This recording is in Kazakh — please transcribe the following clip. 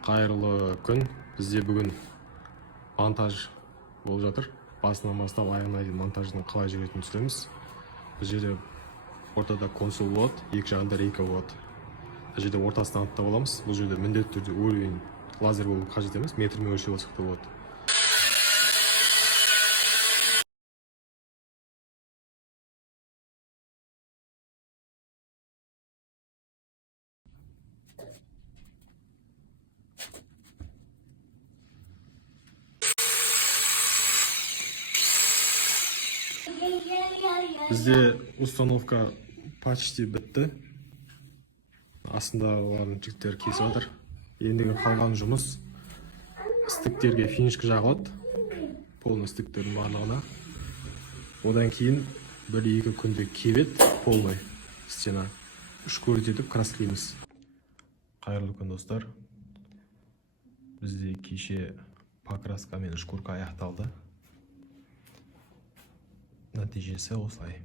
Қайырлы күн. Бізде бүгін монтаж болып жатыр. Басынан бастап аяғына дейін монтаждың қалай жүретінін түсіреміз. Бұл жерде ортада консоль болады, екі жағында рейка болады. Бұл жерде ортасын анықтап аламыз. Бұл жерде міндетті түрде уровень лазер болу қажет емес, метрмен өлшеп алсақ та болады. Бізде установка почти бітті. Астында олардың жігіттері кесіп жатыр. Ендігі қалған жұмыс стиктерге финишка жағылады. Полный стиктердің барлығына. Одан кейін 1-2 күнде кебет полный стена. 3 көрсетіп краскілейміз. Қайырлы күн достар. Бізде кеше покраска мен шкурка аяқталды. Нәтижесі осылай.